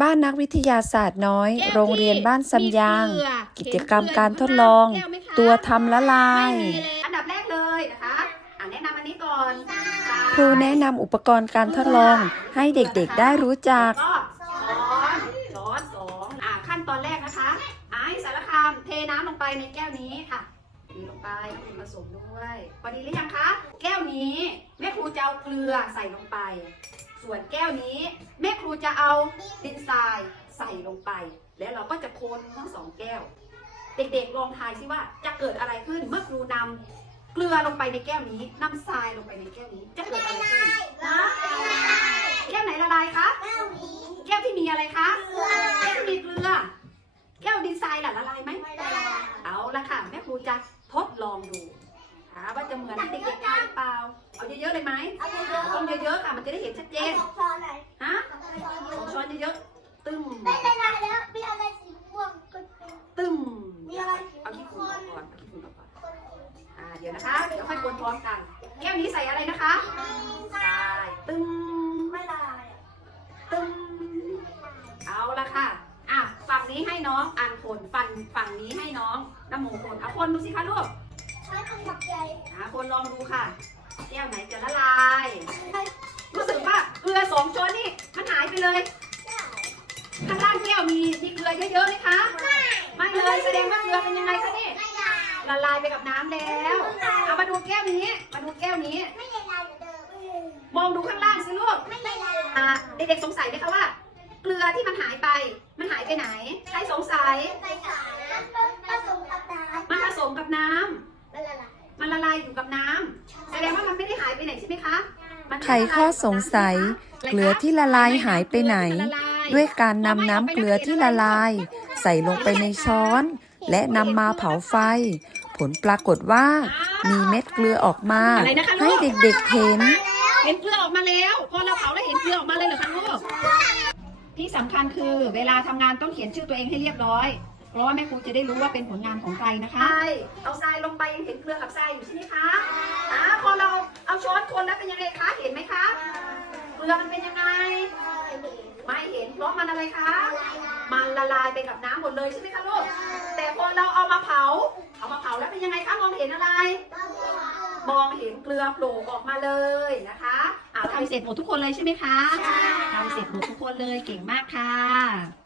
บ้านนักวิทยาศาสตร์น้อยแก้วที่โรงเรียนบ้านซัมยางมีเกลือกิจกรรมการทดลองแก้วไหมคะตัวทำละลายไม่มีเลยอันดับแรกเลยนะคะอ่าแนะนำอันนี้ก่อนครูแนะนำอุปกรณ์การทดลองให้เด็กๆได้รู้จักก็ช้อนช้อนสองอ่าขั้นตอนแรกนะคะไอ้สารคามเทน้ำลงไปในแก้วนี้ค่ะ เทลงไปผสมด้วยพอดีหรือยังคะ แก้วนี้แม่ครูจะเอาเกลือใส่ลงไป ส่วนแก้วนี้แม่ครูจะเอาดินทรายใส่ลงไป แล้วเราก็จะคนทั้งสองแก้ว เด็กๆลองทายซิว่าจะเกิดอะไรขึ้นเมื่อครูนำเกลือลงไปในแก้วนี้นำทรายลงไปในแก้วนี้ จะเกิดอะไรขึ้นนะแก้วไหนละลายคะแก้วที่มีอะไรคะแก้วที่มีเกลือ แก้วดินทรายล่ะละลายไหมเอาละค่ะแม่ครูจะ ทดลองดูหาว่าจะเหมือนที่เด็กๆทายหรือเปล่า เอาเยอะๆเลยไหมต้องเยอะๆค่ะ มันจะได้เห็นชัดเจนฮะสองช้อนเยอะๆ ตึ้มตึ้มเอาขี้ฝุ่นออกก่อนเอาขี้ฝุ่นออกก่อน อ่า เดี๋ยวนะคะ เดี๋ยวค่อยกวนพร้อมกัน แก้วนี้ใส่อะไรนะคะใส่ตึ้มตึ้ม เอาละค่ะ อะ ฝั่งนี้ให้น้องอ่านคนฝั่งฝั่งนี้ให้น้องน้ำ โมคนเอาคนดูสิคะลูกอ่าคนลองดูค่ะ แก้วไหนจะละลาย รู้สึกว่าเกลือสองช้อนนี่มันหายไปเลย ข้างล่างแก้วมีมีเกลือเยอะๆไหมคะ ไม่เลยแสดงว่าเกลือเป็นยังไงคะนี่ละลายไปกับน้ำแล้ว เอามาดูแก้วนี้ มาดูแก้วนี้มองดูข้างล่างสิลูกอ่าเด็กๆสงสัยไหมคะว่า เกลือที่มันหายไป มันหายไปไหน ใครสงสัยมันผสม กับน้ำมันละลายอยู่กับน้ำแสดงว่ามันไม่ได้หายไปไหนใช่ไหมคะมันไขข้อสงสัย เกลือที่ละลายหายไปไหนละลายด้วยการนำน้ำเกลือที่ละลาย ใส่ลงไปในช้อน และนำมาเผาไฟ ผลปรากฏว่า มีเม็ดเกลือออกมา อะไรนะคะลูก ให้เด็กๆเห็น เห็นเกลือออกมาแล้วพอเราเผาแล้วเห็นเกลือออกมาเลยเหรอคะลูกที่สำคัญคือ เวลาทำงานต้องเขียนชื่อตัวเองให้เรียบร้อย เพราะว่าแม่ครูจะได้รู้ว่าเป็นผลงานของใครนะคะ ใช่เอาทรายลงไปยังเห็นเกลือกับทรายอยู่ใช่ไหมคะอ่าพอเราเอาช้อนคนแล้วเป็นยังไงคะ เห็นไหมคะ เกลือมันเป็นยังไง ไม่เห็นเพราะมันอะไรคะ มันละลายไปกับน้ำหมดเลยใช่ไหมคะลูก แต่พอเราเอามาเผา เอามาเผาแล้วเป็นยังไงคะมองเห็นอะไร มองเห็นเกลือโผล่ออกมาเลยนะคะอ่าทำเสร็จหมดทุกคนเลยใช่ไหมคะทำเสร็จหมดทุกคนเลยเก่งมากค่ะ